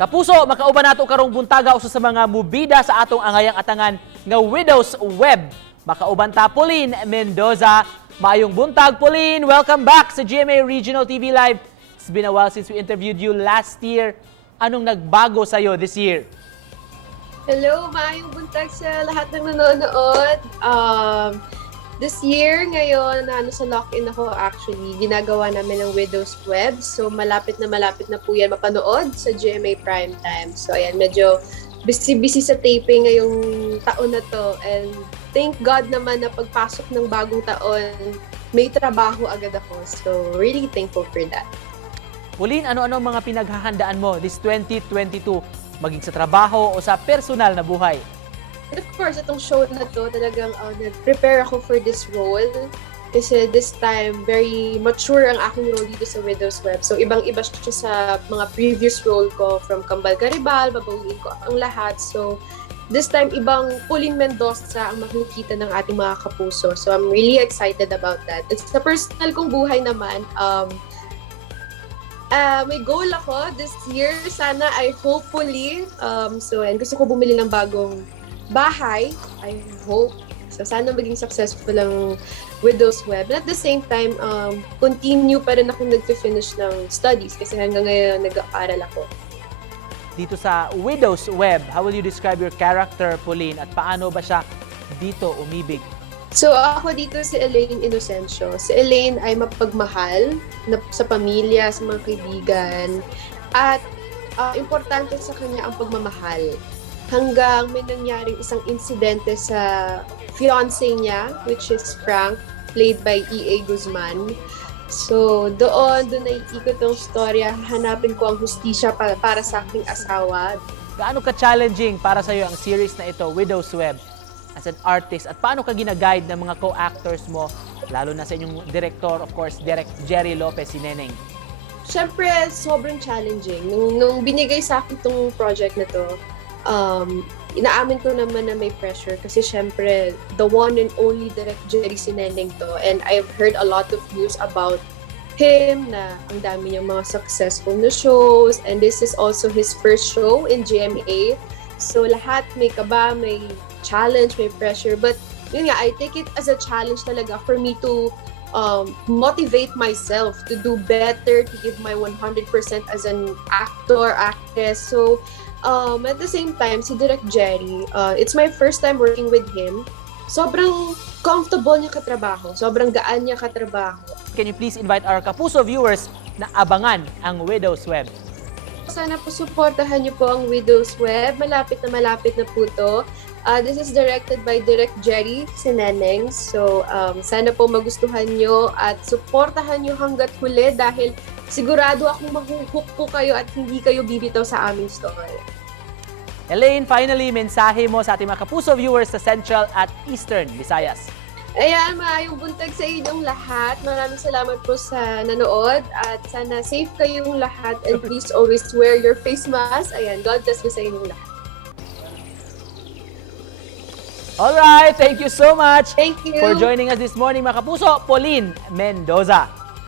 Kapuso, makauban nato karong buntaga usa sa mga mubida sa atong angayang atangan nga Widow's Web. Makauban ta Pauline Mendoza. Maayong buntag, Pauline. Welcome back sa GMA Regional TV Live. It's been a while since we interviewed you last year. Anong nagbago sa'yo this year? Hello, maayong buntag sa lahat ng nanonood. This year, ngayon, sa lock-in ako actually, ginagawa namin ng Widow's Web. So, malapit na po yan mapanood sa GMA Primetime. So, ayan, medyo busy-busy sa taping ngayong taon na to. And thank God naman na pagpasok ng bagong taon, may trabaho agad ako. So, really thankful for that. Pauline, ano-ano ang mga pinaghahandaan mo this 2022, maging sa trabaho o sa personal na buhay? And of course, itong show na to, talagang nag-prepare ako for this role. Kasi this time, very mature ang aking role dito sa Widow's Web. So, ibang-iba siya sa mga previous role ko from Kambal Garibal, babawiin ko ang lahat. So, this time, ibang Pauline Mendoza ang makikita ng ating mga kapuso. So, I'm really excited about that. It's sa personal kong buhay naman. May goal ako this year. Sana ay hopefully, and gusto ko bumili ng bagong bahay, I hope. So, sana maging successful ang Widow's Web. And at the same time, continue pa rin akong nag-finish ng studies kasi hanggang ngayon nag-aaral ako. Dito sa Widow's Web, how will you describe your character, Pauline, at paano ba siya dito umibig? So, ako dito si Elaine Inocencio. Si Elaine ay mapagmahal sa pamilya, sa mga kaibigan. At importante sa kanya ang pagmamahal. Hanggang may nangyaring isang insidente sa fiancé niya, which is Frank, played by E.A. Guzman. So, doon naiikot ang storya. Hanapin ko ang hustisya para sa aking asawa. Gaano ka-challenging para sa'yo ang series na ito, Widow's Web, as an artist? At paano ka gina-guide ng mga co-actors mo, lalo na sa inyong director, of course, Direk Jerry Lopez, si Neneng? Siyempre, sobrang challenging. Nung binigay sa akin itong project na to, inaamin ko naman na may pressure kasi syempre the one and only Direk Jerry si Neneng to, and I've heard a lot of news about him na ang dami niyang mga successful na shows, and this is also his first show in GMA. So lahat may kaba, may challenge, may pressure, but yun nga, I take it as a challenge talaga for me to motivate myself to do better, to give my 100% as an actor, actress. So at the same time, si Direk Jerry, it's my first time working with him. Sobrang comfortable niya katrabaho. Sobrang gaan niya katrabaho. Can you please invite our Kapuso viewers na abangan ang Widow's Web? Sana po supportahan niyo po ang Widow's Web. Malapit na po to. This is directed by Direk Jerry Sineneng. So, sana po magustuhan niyo at supportahan niyo hanggat huli dahil sigurado akong mahuhook po kayo at hindi kayo bibitaw sa aming story. Elaine, finally, mensahe mo sa ating mga Kapuso viewers sa Central at Eastern Visayas. Ayan, maayong buntag sa inyong lahat. Maraming salamat po sa nanood at sana safe kayong lahat and please always wear your face mask. Ayan, God bless po sa inyong lahat. Alright, thank you so much Thank you. for joining us this morning, mga Kapuso. Pauline Mendoza.